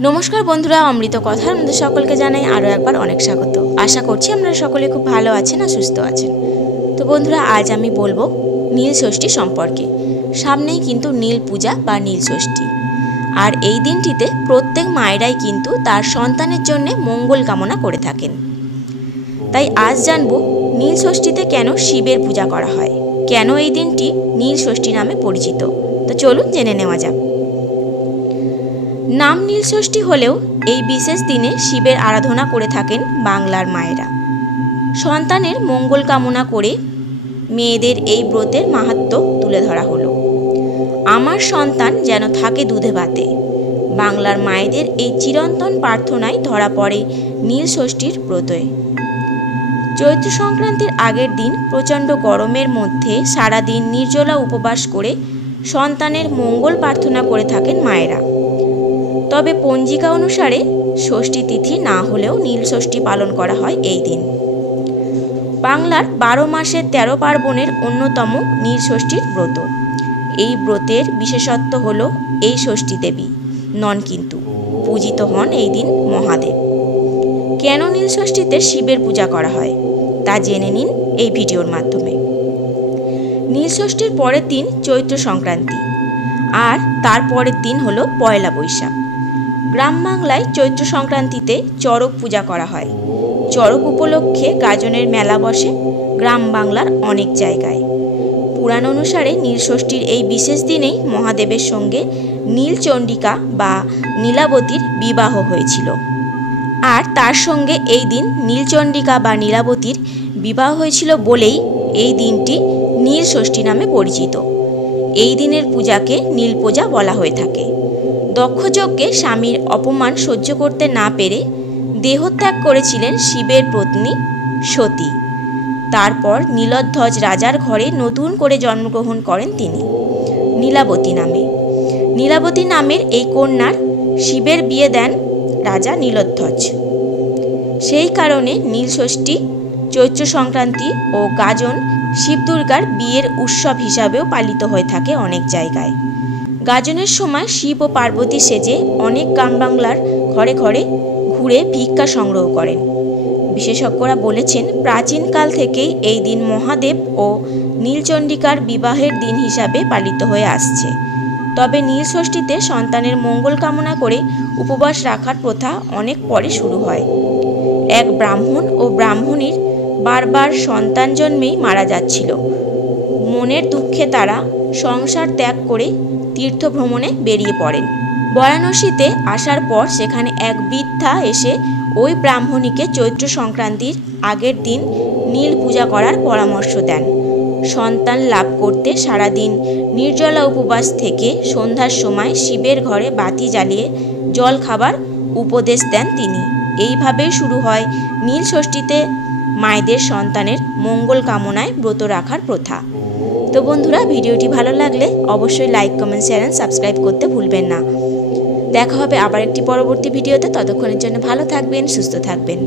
नमस्कार बंधुरा अमृत कथार मध्य सकलके जानाई आरो एकबार अनेक स्वागत। आशा करछि आपनारा सकले खूब भालो आछेन और सुस्थ आछेन। तो बंधुरा आज आमी बोलबो नील षष्ठी सम्पर्के। सामनेई किन्तु नील पूजा बा नील षष्ठी और এই দিনটিতে প্রত্যেক মায়েরাই কিন্তু তার সন্তানের জন্য মঙ্গল কামনা করে থাকেন। তাই আজ জানবো নীল ষষ্ঠীতে কেন শিবের পূজা করা হয়, কেন এই দিনটি নীল ষষ্ঠী নামে পরিচিত। তো চলুন জেনে নেওয়া যাক। नाम नील षष्ठी हलेও এই বিশেষ দিনে শিবের আরাধনা করে থাকেন বাংলার মায়েরা। সন্তানের মঙ্গল কামনা করে মেয়েদের এই ব্রতের মাহাত্ম্য তুলে ধরা হলো। আমার সন্তান যেন থাকে দুধে ভাতে, বাংলার মায়েদের এই চিরন্তন প্রার্থনায় ধরা পড়ে নীল ষষ্ঠীর ব্রতে। চৈত্র সংক্রান্তির আগের দিন প্রচণ্ড গরমের মধ্যে সারাদিন নির্জলা উপবাস করে সন্তানের মঙ্গল প্রার্থনা করে থাকেন মায়েরা। তবে পঞ্জিকা অনুসারে ষষ্ঠী তিথি না হলেও নীল ষষ্ঠী পালন করা হয় এই দিন। বাংলার 12 মাসের 13 পার্বণের অন্যতম নীল ষষ্ঠীর ব্রত। এই ব্রতের বিশেষত্ব হলো এই ষষ্ঠী দেবী নন কিন্তু পূজিত হন এই দিন মহাদেব। কেন নীল ষষ্ঠীতে শিবের পূজা করা হয় তা জেনে নিন এই ভিডিওর মাধ্যমে। নীল ষষ্ঠীর পরের দিন চৈত্র সংক্রান্তি আর তার পরের দিন হলো পয়লা বৈশাখ। গ্রাম বাংলায় চৈত্র সংক্রান্তিতে চড়ক পূজা করা হয়। চড়ক উপলক্ষে গাজনের মেলা বসে গ্রাম বাংলার অনেক জায়গায়। পুরাণ অনুসারে নীল ষষ্ঠীর এই বিশেষ দিনেই মহাদেবের সঙ্গে নীলচণ্ডিকা বা নীলাবতীর বিবাহ হয়েছিল। আর তার সঙ্গে এই দিন নীলচণ্ডিকা বা নীলাবতীর বিবাহ হয়েছিল বলেই এই দিনটি নীল ষষ্ঠী নামে পরিচিত। এই দিনের পূজাকে নীল পূজা বলা হয়ে থাকে। দক্ষযজ্ঞে স্বামীর অপমান সহ্য করতে না পেরে দেহত্যাগ করেছিলেন শিবের পত্নী সতী। তারপর নীলধ্বজ রাজার ঘরে নতুন করে জন্মগ্রহণ করেন তিনি নীলাবতী নামে। নীলাবতী নামের এই কন্যার শিবের বিয়ে দেন রাজা নীলধ্বজ। সেই কারণে নীল ষষ্ঠী, চৈত্র সংক্রান্তি ও গাজন শিব দুর্গার বিয়ের উৎসব হিসাবেও পালিত হয়ে থাকে অনেক জায়গায়। গাজনের সময় শিব ও পার্বতী সেজে অনেক গ্রাম বাংলার ঘরে ঘরে ঘুরে ভিক্ষা সংগ্রহ করেন। বিশেষজ্ঞরা বলেছেন প্রাচীনকাল থেকেই এই দিন মহাদেব ও নীলচণ্ডিকার বিবাহের দিন হিসাবে পালিত হয়ে আসছে। তবে নীল ষষ্ঠীতে সন্তানের মঙ্গল কামনা করে উপবাস রাখার প্রথা অনেক পরে শুরু হয়। এক ব্রাহ্মণ ও ব্রাহ্মণীর বারবার সন্তান জন্মেই মারা যাচ্ছিল। মনের দুঃখে তারা সংসার ত্যাগ করে তীর্থ ভ্রমণে বেরিয়ে পড়েন। বারাণসীতে আসার পর সেখানে এক বৃদ্ধা এসে ওই ব্রাহ্মণীকে চৈত্র সংক্রান্তির আগের দিন নীল পূজা করার পরামর্শ দেন। সন্তান লাভ করতে সারাদিন নির্জলা উপবাস থেকে সন্ধ্যার সময় শিবের ঘরে বাতি জ্বালিয়ে জল খাবার উপদেশ দেন তিনি। এইভাবেই শুরু হয় নীল ষষ্ঠীতে মায়েদের সন্তানের মঙ্গল কামনায় ব্রত রাখার প্রথা। তো বন্ধুরা, ভিডিওটি ভালো লাগলে অবশ্যই like, comment, share and subscribe করতে ভুলবেন না। দেখা হবে আবার একটি পরবর্তী ভিডিওতে। ততক্ষণের জন্য ভালো থাকবেন, সুস্থ থাকবেন।